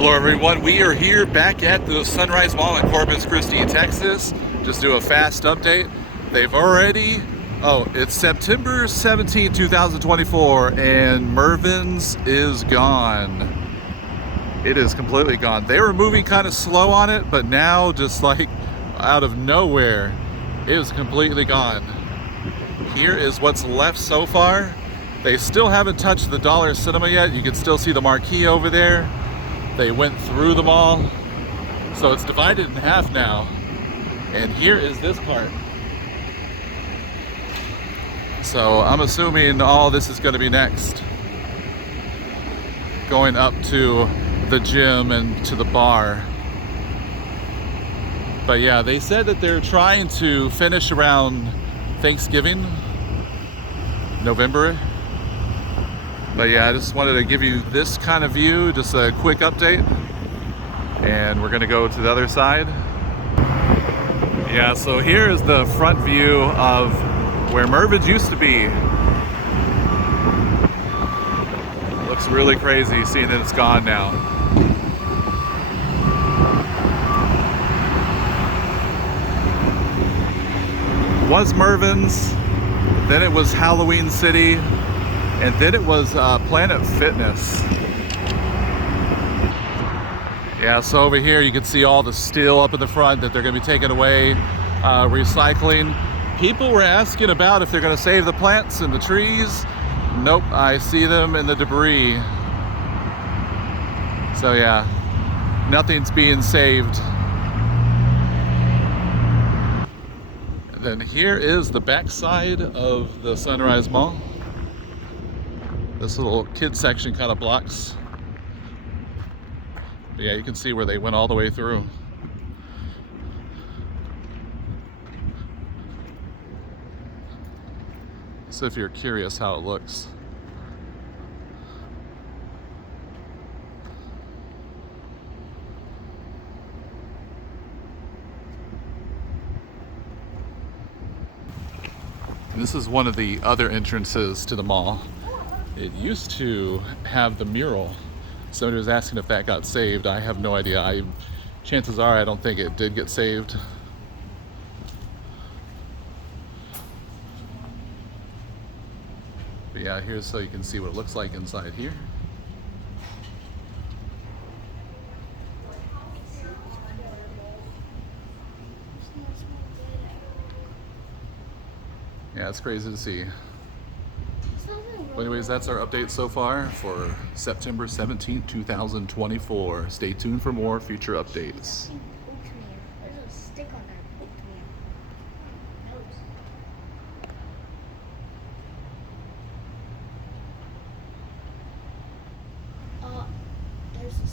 Hello everyone, we are here back at the Sunrise Mall in Corpus Christi, Texas. Just do a fast update. They've already, it's September 17, 2024, and Mervyns is gone. It is completely gone. They were moving kind of slow on it, but now just like out of nowhere, it is completely gone. Here is what's left so far. They still haven't touched the Dollar Cinema yet. You can still see the marquee over there. They went through the mall, so it's divided in half now. And here is this part. So I'm assuming all this is going to be next. Going up to the gym and to the bar. But yeah, they said that they're trying to finish around Thanksgiving, November. But yeah, I just wanted to give you this kind of view, just a quick update. And we're gonna go to the other side. Yeah, so here is the front view of where Mervyns used to be. Looks really crazy seeing that it's gone now. Was Mervyns, then it was Halloween City, and then it was Planet Fitness. Yeah, so over here you can see all the steel up in the front that they're going to be taking away, recycling. People were asking about if they're going to save the plants and the trees. Nope, I see them in the debris. So yeah, nothing's being saved. And then here is the backside of the Sunrise Mall. This little kid section kind of blocks. But yeah, you can see where they went all the way through. So if you're curious how it looks. And this is one of the other entrances to the mall. It used to have the mural. Somebody was asking if that got saved. I have no idea. Chances are I don't think it did get saved. But yeah, here's so you can see what it looks like inside here. Yeah, it's crazy to see. Well, anyways, that's our update so far for September 17th, 2024. Stay tuned for more future updates. There's a stick on that oatmeal. There's a